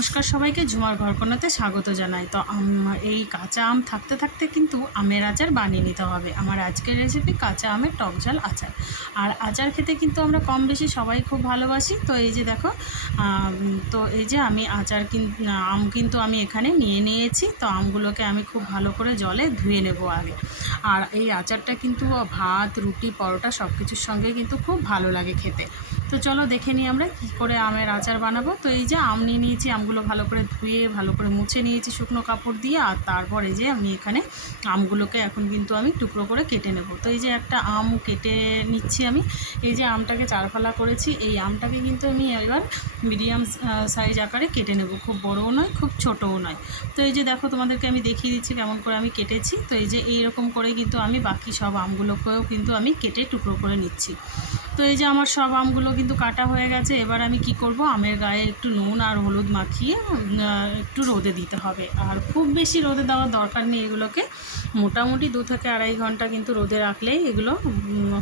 নমস্কার সবাইকে, ঝুমার ঘরকন্নাতে স্বাগত জানাই। তো এই কাঁচা আম থাকতে থাকতে কিন্তু আমের আচার বানিয়ে নিতে হবে। আমার আজকের রেসিপি কাঁচা আমের টক ঝাল আচার। আর আচার খেতে কিন্তু আমরা কম বেশি সবাই খুব ভালোবাসি। তো এই যে দেখো, তো এই যে আমি আম কিন্তু আমি এখানে নিয়ে নিয়েছি। তো আমগুলোকে আমি খুব ভালো করে জলে ধুয়ে নেব আগে। আর এই আচারটা কিন্তু ভাত, রুটি, পরোটা সব কিছুর সঙ্গে কিন্তু খুব ভালো লাগে খেতে। তো চলো দেখে নিই আমরা কী করে আমের আচার বানাবো। তো এই যে আম নিয়ে নিয়েছি, আমগুলো ভালো করে ধুয়ে ভালো করে মুছে নিয়েছি শুকনো কাপড় দিয়ে। আর তারপর এই যে আমি এখানে আমগুলোকে এখন কিন্তু আমি টুকরো করে কেটে নেব। তো এই যে একটা আম কেটে নিচ্ছি আমি। এই যে আমটাকে চারফালা করেছি, এই আমটাকে কিন্তু আমি এবার মিডিয়াম সাইজ আকারে কেটে নেব। খুব বড়ও নয়, খুব ছোটও নয়। তো এই যে দেখো, তোমাদেরকে আমি দেখিয়ে দিচ্ছি কেমন করে আমি কেটেছি। তো এই যে এইরকম করে কিন্তু আমি বাকি সব আমগুলোকেও কিন্তু আমি কেটে টুকরো করে নিচ্ছি। তো এই যে আমার সব আমগুলো কিন্তু কাটা হয়ে গেছে। এবার আমি কি করব, আমের গায়ে একটু নুন আর হলুদ মাখিয়ে একটু রোদে দিতে হবে। আর খুব বেশি রোদে দেওয়ার দরকার নেই, এগুলোকে মোটামুটি 2 থেকে আড়াই ঘন্টা কিন্তু রোদে রাখলেই এগুলো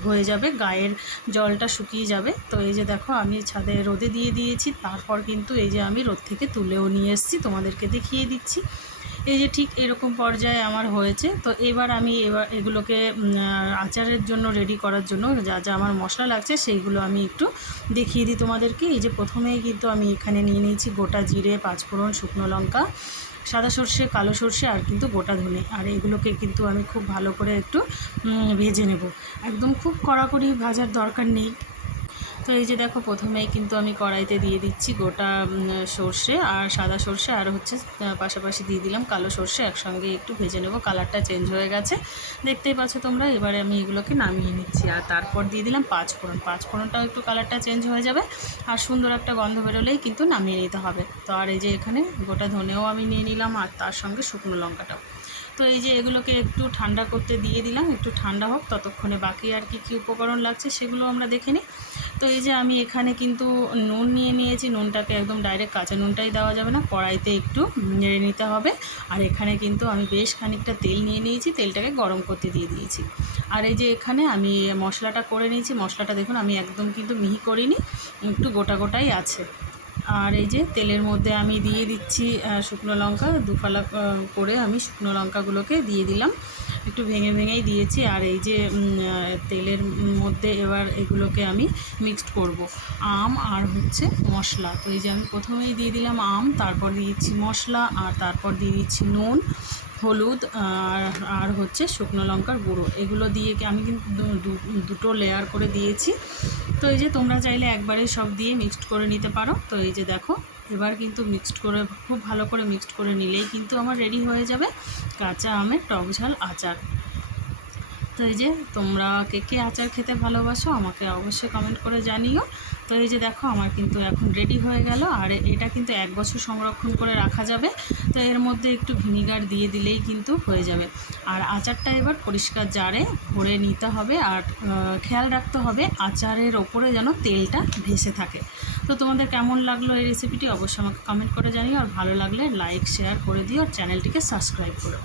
হয়ে যাবে, গায়ের জলটা শুকিয়ে যাবে। তো এই যে দেখো, আমি ছাদে রোদে দিয়ে দিয়েছি। তারপর কিন্তু এই যে আমি রোদ থেকে তুলেও নিয়ে এসেছি, তোমাদেরকে দেখিয়ে দিচ্ছি। এই যে ঠিক এরকম পর্যায়ে আমার হয়েছে। তো এবার এগুলোকে আচারের জন্য রেডি করার জন্য যা যা আমার মশলা লাগছে সেইগুলো আমি একটু দেখিয়ে দিই তোমাদেরকে। এই যে প্রথমেই কিন্তু আমি এখানে নিয়ে নিয়েছি গোটা জিরে, পাঁচফোড়ন, শুকনো লঙ্কা, সাদা সর্ষে, কালো সর্ষে আর কিন্তু গোটা ধনে। আর এগুলোকে কিন্তু আমি খুব ভালো করে একটু ভেজে নেব। একদম খুব কড়াকড়ি ভাজার দরকার নেই। তো এই যে দেখো, প্রথমেই কিন্তু আমি কড়াইতে দিয়ে দিচ্ছি গোটা সর্ষে আর সাদা সর্ষে, আর হচ্ছে পাশাপাশি দিয়ে দিলাম কালো সর্ষে। একসঙ্গে একটু ভেজে নেব। কালারটা চেঞ্জ হয়ে গেছে, দেখতেই পাচ্ছ তোমরা। এবারে আমি এগুলোকে নামিয়ে নিচ্ছি। আর তারপর দিয়ে দিলাম পাঁচফোড়নটাও একটু কালারটা চেঞ্জ হয়ে যাবে আর সুন্দর একটা গন্ধ বেরোলেই কিন্তু নামিয়ে নিতে হবে। তো আর এই যে এখানে গোটা ধনেও আমি নিয়ে নিলাম, আর তার সঙ্গে শুকনো লঙ্কাটাও। তো এই যে এগুলোকে একটু ঠান্ডা করতে দিয়ে দিলাম, একটু ঠান্ডা হোক ততক্ষণে বাকি আর কি কী উপকরণ লাগছে সেগুলো আমরা দেখে নিই। তো এই যে আমি এখানে কিন্তু নুন নিয়ে নিয়েছি। নুনটাকে একদম ডাইরেক্ট কাঁচা নুনটাই দেওয়া যাবে না, কড়াইতে একটু নেড়ে নিতে হবে। আর এখানে কিন্তু আমি বেশ খানিকটা তেল নিয়ে নিয়েছি, তেলটাকে গরম করতে দিয়ে দিয়েছি। আর এই যে এখানে আমি মশলাটা করে নিয়েছি। মশলাটা দেখুন আমি একদম কিন্তু মিহি করিনি, একটু গোটা গোটাই আছে। আর এই যে তেলের মধ্যে আমি দিয়ে দিচ্ছি শুকনো লঙ্কা, দুফালা করে আমি শুকনো লঙ্কাগুলোকে দিয়ে দিলাম, একটু ভেঙে ভেঙেই দিয়েছি। আর এই যে তেলের মধ্যে এবার এগুলোকে আমি মিক্সড করব, আম আর হচ্ছে মশলা। তো এই যে আমি প্রথমেই দিয়ে দিলাম আম, তারপর দিয়ে দিচ্ছি মশলা, আর তারপর দিয়ে দিচ্ছি নুন, হলুদ আর হচ্ছে শুকনো লঙ্কার গুঁড়ো। এগুলো দিয়ে আমি কিন্তু দুটো লেয়ার করে দিয়েছি। তো এই যে তোমরা চাইলে একবারে সব দিয়ে মিক্সড করে নিতে পারো। তো এই যে দেখো, এবার কিন্তু মিক্সড করে খুব ভালো করে মিক্সড করে নিলেই কিন্তু আমার রেডি হয়ে যাবে কাঁচা আমের টক ঝাল আচার। তো এই যে তোমরা কে কে আচার খেতে ভালোবাসো আমাকে অবশ্যই কমেন্ট করে জানিও। তো এই যে দেখো, আমার কিন্তু এখন রেডি হয়ে গেল। আর এটা কিন্তু 1 বছর সংরক্ষণ করে রাখা যাবে। তো এর মধ্যে একটু ভিনিগার দিয়ে দিলেই কিন্তু হয়ে যাবে। আর আচারটা এবার পরিষ্কার জারে ভরে নিতে হবে। আর খেয়াল রাখতে হবে আচারের ওপরে যেন তেলটা ভেসে থাকে। তো তোমাদের কেমন লাগলো এই রেসিপিটি অবশ্যই আমাকে কমেন্ট করে জানিও। আর ভালো লাগলে লাইক শেয়ার করে দিও, আর চ্যানেলটিকে সাবস্ক্রাইব করো।